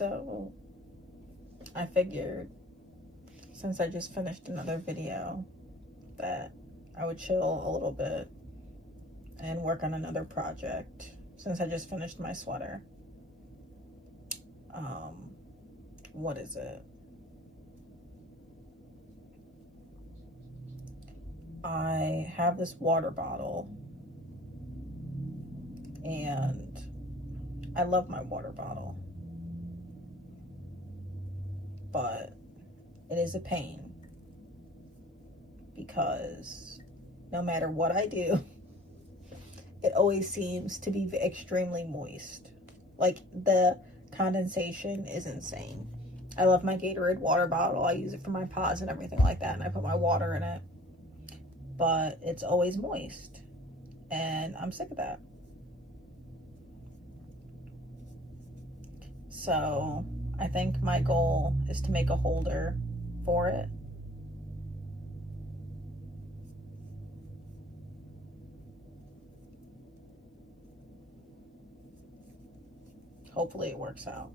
So I figured since I just finished another video that I would chill a little bit and work on another project since I just finished my sweater. What is it? I have this water bottle and I love my water bottle, but it is a pain because no matter what I do, it always seems to be extremely moist. Like, the condensation is insane. I love my Gatorade water bottle. I use it for my pods and everything like that, and I put my water in it. But it's always moist, and I'm sick of that. So I think my goal is to make a holder for it. Hopefully it works out.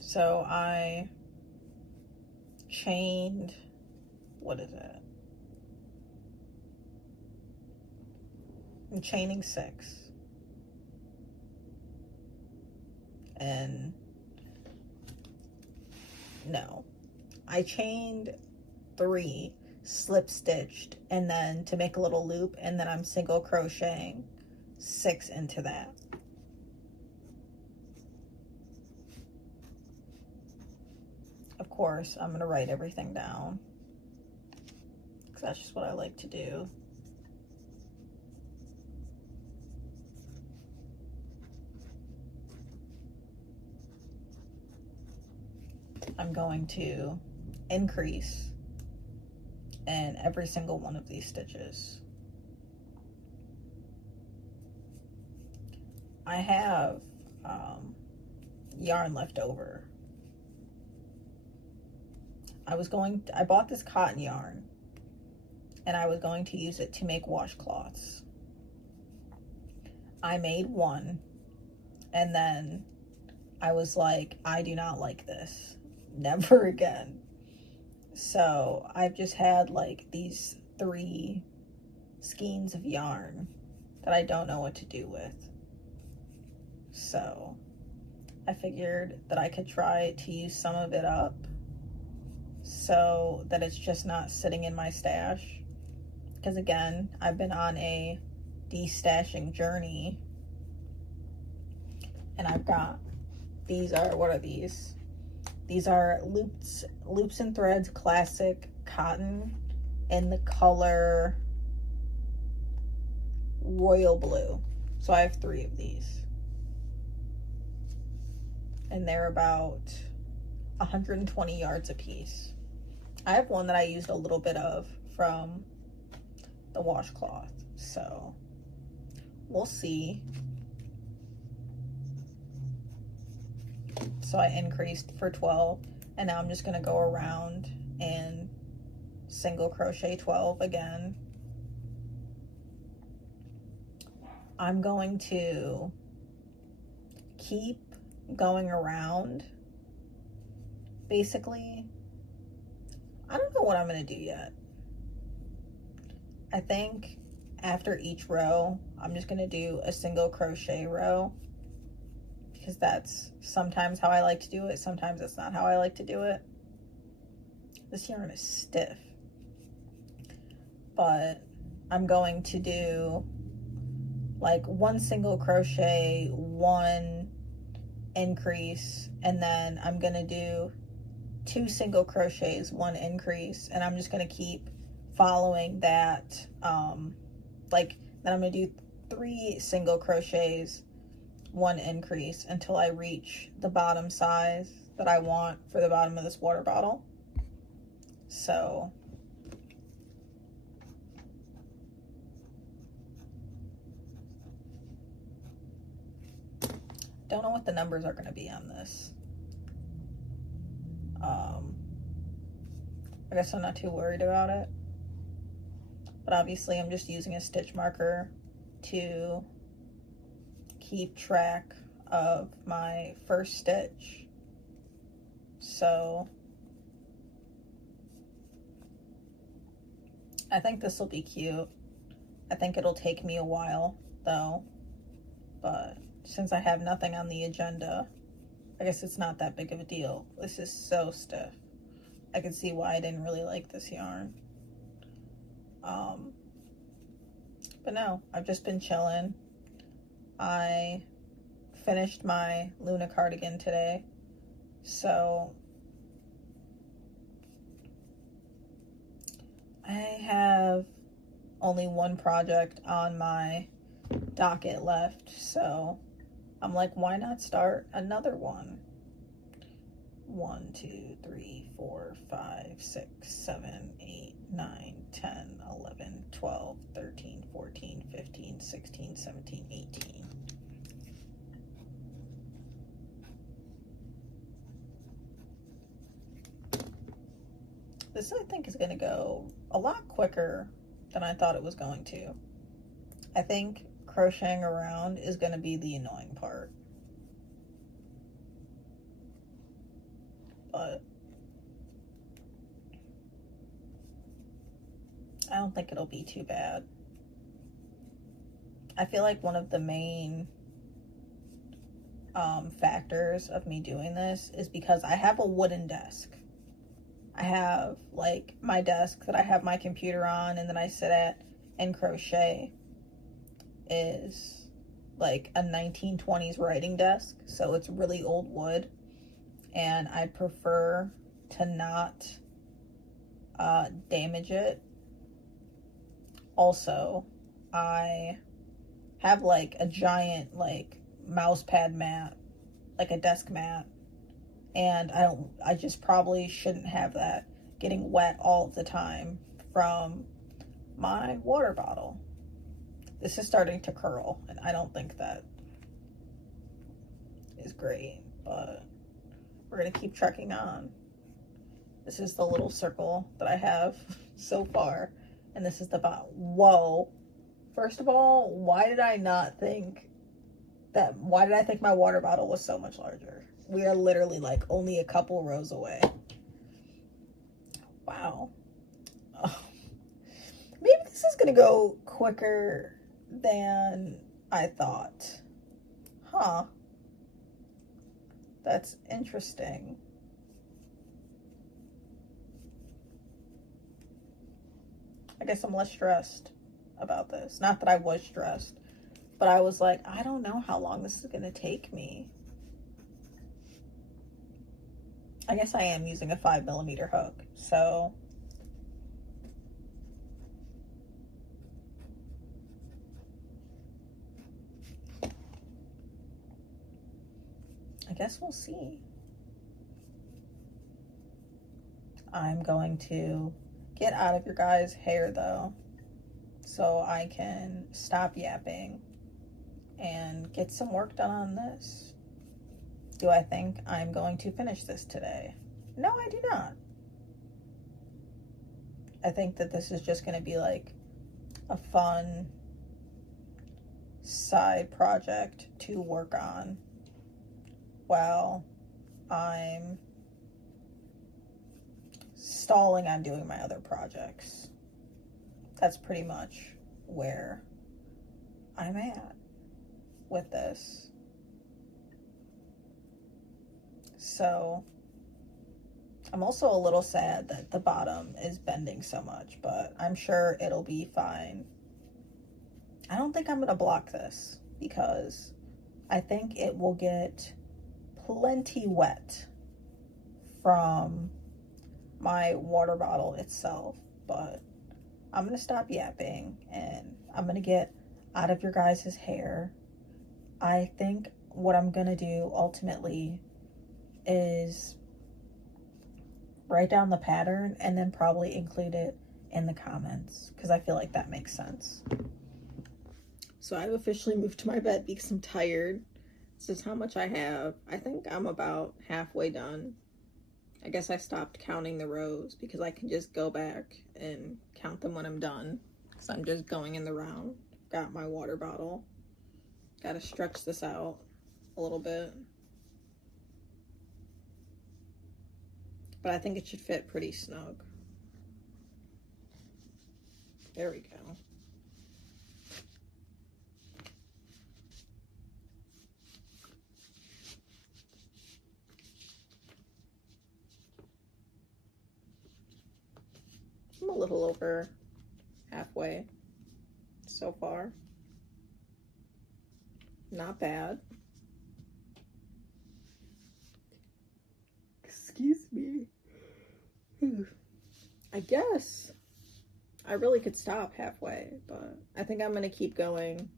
So I chained, what is it? I'm chaining 6. And no, I chained 3, slip stitched, and then to make a little loop, and then I'm single crocheting 6 into that. Of course, I'm gonna write everything down because that's just what I like to do. I'm going to increase in every single one of these stitches. I have yarn left over. I bought this cotton yarn and I was going to use it to make washcloths. I made one and then I was like, I do not like this. Never again. So I've just had like these 3 skeins of yarn that I don't know what to do with. So I figured that I could try to use some of it up so that it's just not sitting in my stash. Because again, I've been on a de-stashing journey and I've got, what are these? These are Loops and Threads Classic Cotton in the color Royal Blue. So I have 3 of these. And they're about 120 yards a piece. I have one that I used a little bit of from the washcloth, so we'll see. So I increased for 12, and now I'm just going to go around and single crochet 12 again. I'm going to keep going around. Basically, I don't know what I'm going to do yet. I think after each row, I'm just going to do a single crochet row, because that's sometimes how I like to do it. Sometimes that's not how I like to do it. This yarn is stiff. But I'm going to do like 1 single crochet, 1 increase, and then I'm going to do 2 single crochets, 1 increase, and I'm just going to keep following that. Then I'm going to do 3 single crochets, 1 increase until I reach the bottom size that I want for the bottom of this water bottle. So don't know what the numbers are going to be on this. I guess I'm not too worried about it, but obviously I'm just using a stitch marker to keep track of my first stitch. So I think this will be cute. I think it'll take me a while though, but since I have nothing on the agenda, I guess it's not that big of a deal. This is so stiff. I can see why I didn't really like this yarn. But no, I've just been chilling. I finished my Luna cardigan today, so I have only one project on my docket left, so I'm like, why not start another one? 1, 2, 3, 4, 5, 6, 7, 8, 9, 10, 11, 12, 13, 14, 15, 16, 17, 18. This, I think, is going to go a lot quicker than I thought it was going to. I think crocheting around is going to be the annoying part. But I don't think it'll be too bad. I feel like one of the main factors of me doing this is because I have a wooden desk. I have like my desk that I have my computer on and then I sit at and crochet is like a 1920s writing desk, so it's really old wood, and I prefer to not damage it. Also, I have like a giant like mouse pad mat, like a desk mat, and I just probably shouldn't have that getting wet all the time from my water bottle. This is starting to curl, and I don't think that is great, but we're gonna keep trekking on. This is the little circle that I have so far, and this is the bottom. Whoa. First of all, why did I think my water bottle was so much larger? We are literally like only a couple rows away. Wow. Oh. Maybe this is gonna go quicker than I thought. Huh. That's interesting. I guess I'm less stressed about this. Not that I was stressed, but I was like, I don't know how long this is gonna take me. I guess I am using a 5mm hook, so I guess we'll see. I'm going to get out of your guys' hair though, so I can stop yapping and get some work done on this. Do I think I'm going to finish this today? No, I do not. I think that this is just going to be like a fun side project to work on while I'm stalling on doing my other projects. That's pretty much where I'm at with this. So I'm also a little sad that the bottom is bending so much, but I'm sure it'll be fine. I don't think I'm gonna block this because I think it will get plenty wet from my water bottle itself, but I'm gonna stop yapping and I'm gonna get out of your guys' hair. I think what I'm gonna do ultimately is write down the pattern and then probably include it in the comments because I feel like that makes sense. So I've officially moved to my bed because I'm tired. This is how much I have. I think I'm about halfway done. I guess I stopped counting the rows because I can just go back and count them when I'm done because I'm just going in the round. Got my water bottle. Gotta stretch this out a little bit. But I think it should fit pretty snug. There we go. I'm a little over halfway so far. Not bad. Excuse me. I guess I really could stop halfway, but I think I'm gonna keep going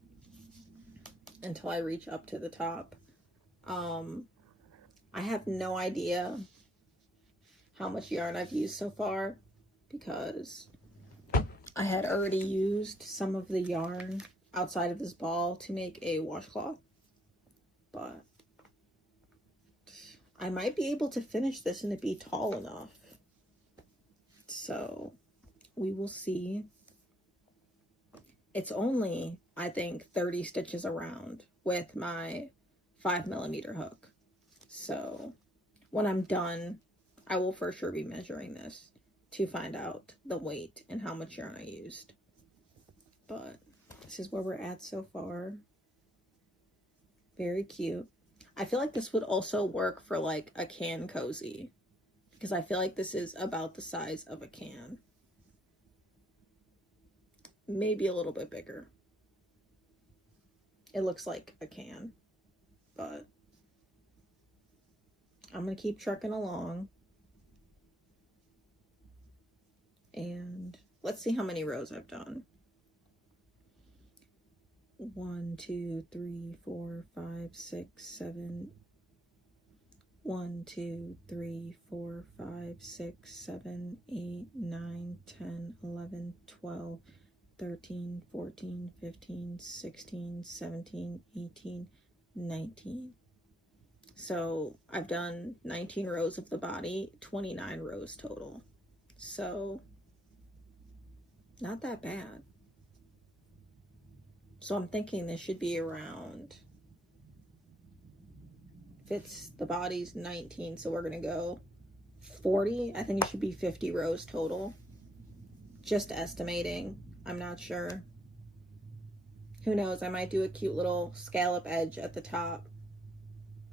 until I reach up to the top. I have no idea how much yarn I've used so far because I had already used some of the yarn outside of this ball to make a washcloth, but I might be able to finish this and it be tall enough. So we will see. It's only, I think, 30 stitches around with my 5mm hook. So when I'm done, I will for sure be measuring this to find out the weight and how much yarn I used. But this is where we're at so far. Very cute. I feel like this would also work for like a can cozy, because I feel like this is about the size of a can. Maybe a little bit bigger. It looks like a can, but I'm gonna keep trucking along. And let's see how many rows I've done. 1, 2, 3, 4, 5, 6, 7. 1, 2, 3, 4, 5, 6, 7, 8, 9, 10, 11, 12, 13, 14, 15, 16, 17, 18, 19. So I've done 19 rows of the body, 29 rows total. So not that bad. So I'm thinking this should be around, if it's the body's 19, so we're gonna go 40. I think it should be 50 rows total. Just estimating. I'm not sure. Who knows? I might do a cute little scallop edge at the top.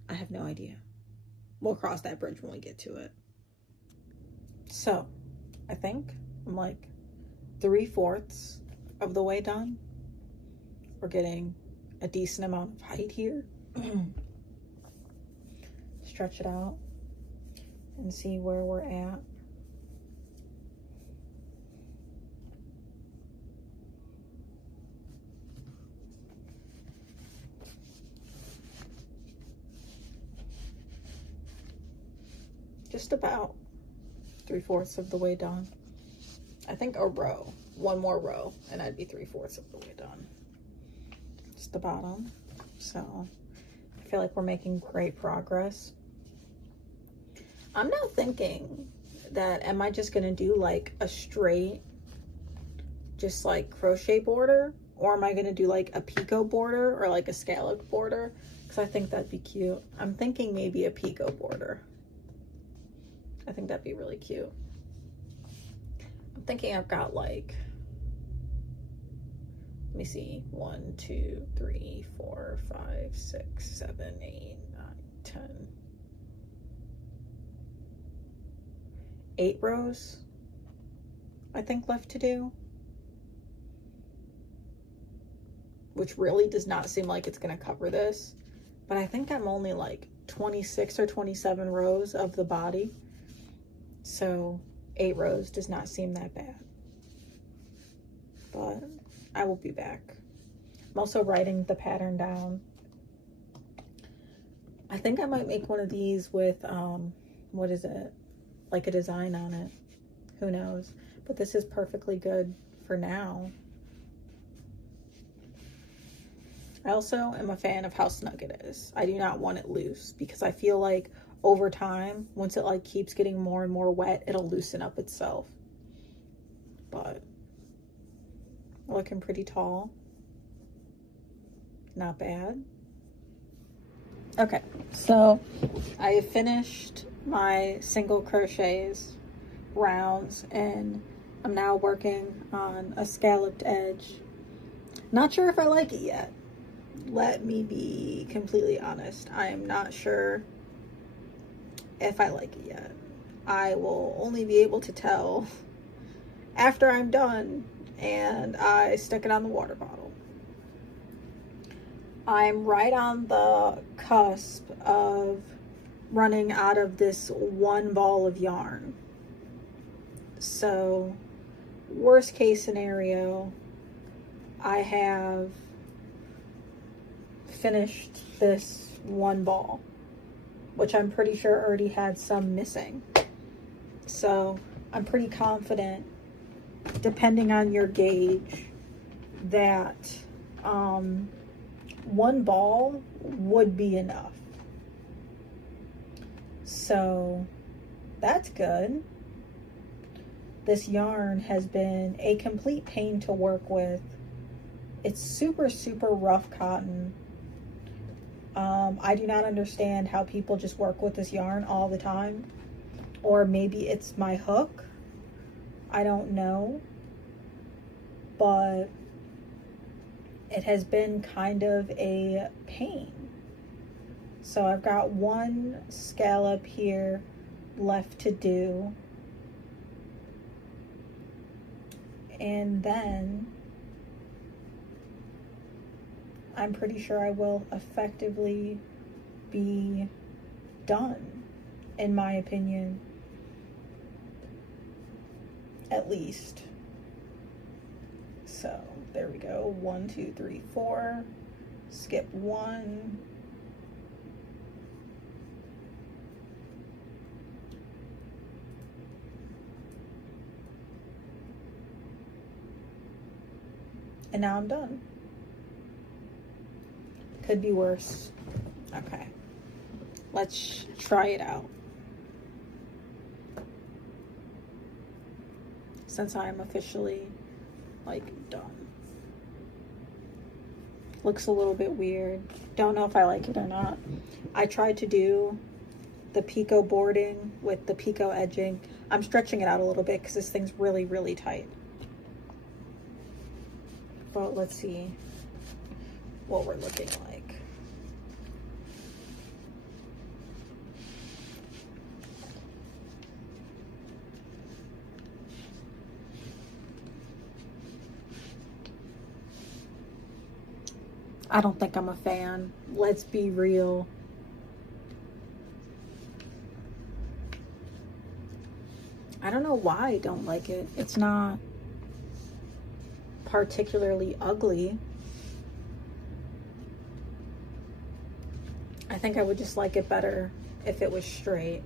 I have no idea. We'll cross that bridge when we get to it. So I think I'm like 3/4 of the way done. We're getting a decent amount of height here. Stretch it out and see where we're at. Just about 3/4 of the way done. I think a row, one more row, and I'd be 3/4 of the way done. Just the bottom. So I feel like we're making great progress. I'm now thinking that, am I just gonna do like a straight, just like crochet border, or am I gonna do like a picot border or like a scallop border? Because I think that'd be cute. I'm thinking maybe a picot border. I think that'd be really cute. I'm thinking I've got like, let me see, 1, 2, 3, 4, 5, 6, 7, 8, 9, 10. 8 rows, I think, left to do. Which really does not seem like it's gonna cover this. But I think I'm only like 26 or 27 rows of the body. So 8 rows does not seem that bad. But I will be back. I'm also writing the pattern down. I think I might make one of these with, what is it? Like a design on it. Who knows? But this is perfectly good for now. I also am a fan of how snug it is. I do not want it loose because I feel like over time, once it like keeps getting more and more wet, it'll loosen up itself. But looking pretty tall. Not bad. Okay, so I have finished my single crochets rounds and I'm now working on a scalloped edge. Not sure if I like it yet. Let me be completely honest. I am not sure if I like it yet. I will only be able to tell after I'm done and I stick it on the water bottle. I'm right on the cusp of running out of this one ball of yarn. So, worst case scenario, I have finished this one ball, which I'm pretty sure already had some missing. So, I'm pretty confident, depending on your gauge, that one ball would be enough. So that's good. This yarn has been a complete pain to work with. It's super, super rough cotton. I do not understand how people just work with this yarn all the time. Or maybe it's my hook. I don't know. But it has been kind of a pain. So I've got one scallop here left to do. And then I'm pretty sure I will effectively be done, in my opinion, at least. So there we go. 1, 2, 3, 4. Skip 1. And now I'm done. Could be worse. Okay. Let's try it out. Since I'm officially done. Looks a little bit weird. Don't know if I like it or not. I tried to do the picot boarding with the picot edging. I'm stretching it out a little bit because this thing's really, really tight. But let's see what we're looking like. I don't think I'm a fan. Let's be real. I don't know why I don't like it. It's not particularly ugly. I think I would just like it better if it was straight.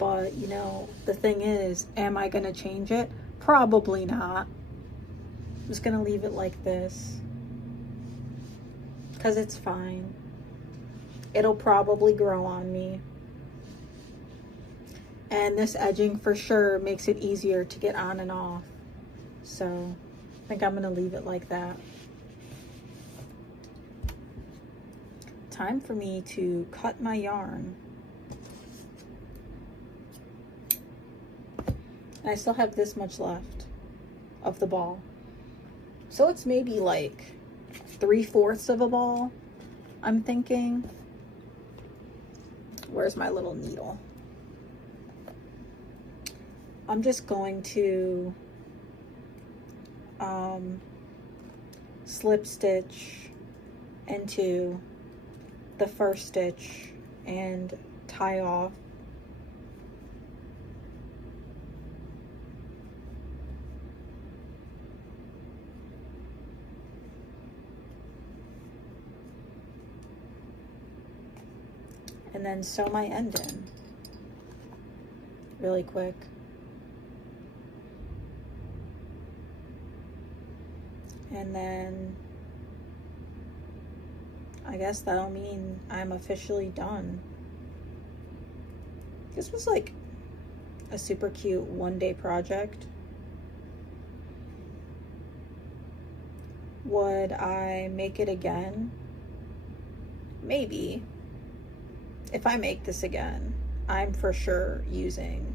But, you know, the thing is, am I going to change it? Probably not. I'm just going to leave it like this. Because it's fine. It'll probably grow on me. And this edging for sure makes it easier to get on and off. So I think I'm going to leave it like that. Time for me to cut my yarn. And I still have this much left of the ball. So it's maybe like 3/4 of a ball, I'm thinking. Where's my little needle? I'm just going to slip stitch into the first stitch and tie off. And then sew my end in really quick. And then I guess that'll mean I'm officially done. This was like a super cute one-day project. Would I make it again? Maybe. If I make this again, I'm for sure using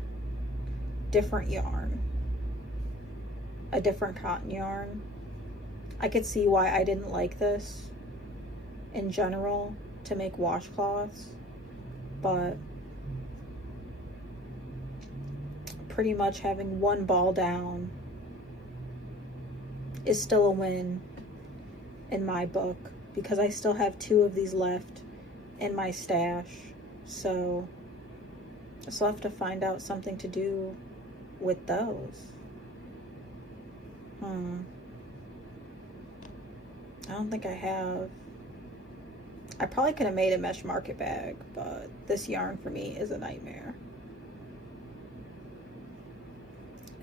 different yarn, a different cotton yarn. I could see why I didn't like this in general to make washcloths, but pretty much having one ball down is still a win in my book, because I still have 2 of these left in my stash. So I still have to find out something to do with those. I don't think I have. I probably could have made a mesh market bag, but this yarn for me is a nightmare.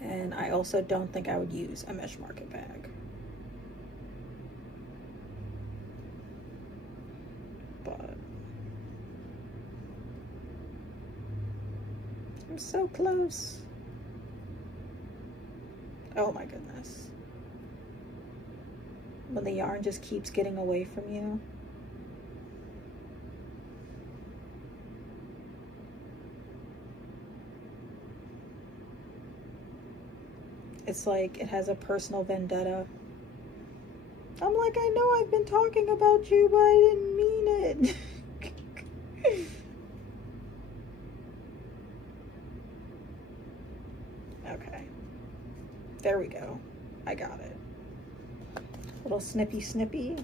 And I also don't think I would use a mesh market bag. But I'm so close. Oh my goodness. When the yarn just keeps getting away from you. It's like it has a personal vendetta. I'm like, I know I've been talking about you, but I didn't mean it. Okay. There we go. I got it. Little snippy snippy.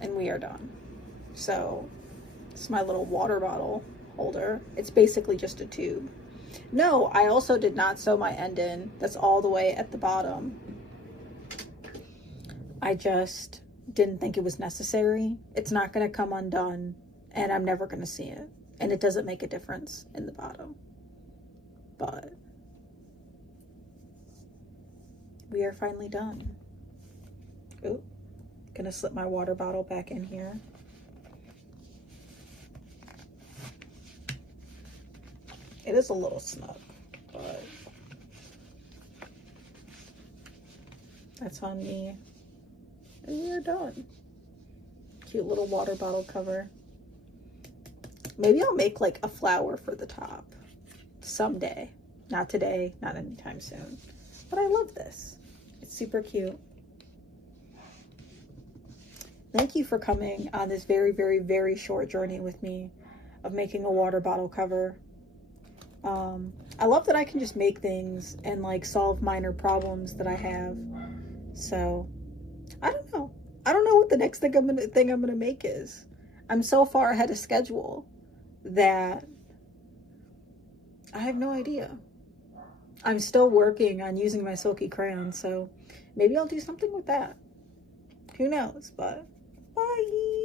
And we are done. So, it's my little water bottle holder. It's basically just a tube. No, I also did not sew my end in. That's all the way at the bottom. I just didn't think it was necessary. It's not going to come undone, and I'm never going to see it. And it doesn't make a difference in the bottom. But we are finally done. Ooh, gonna slip my water bottle back in here. It is a little snug, but that's on me. And we are done. Cute little water bottle cover. Maybe I'll make like a flower for the top someday. Not today, not anytime soon. But I love this. It's super cute. Thank you for coming on this very, very, very short journey with me of making a water bottle cover. I love that I can just make things and like solve minor problems that I have. So I don't know. I don't know what the next thing I'm gonna make is. I'm so far ahead of schedule that I have no idea. I'm still working on using my silky crayon, so maybe I'll do something with that. Who knows? But bye.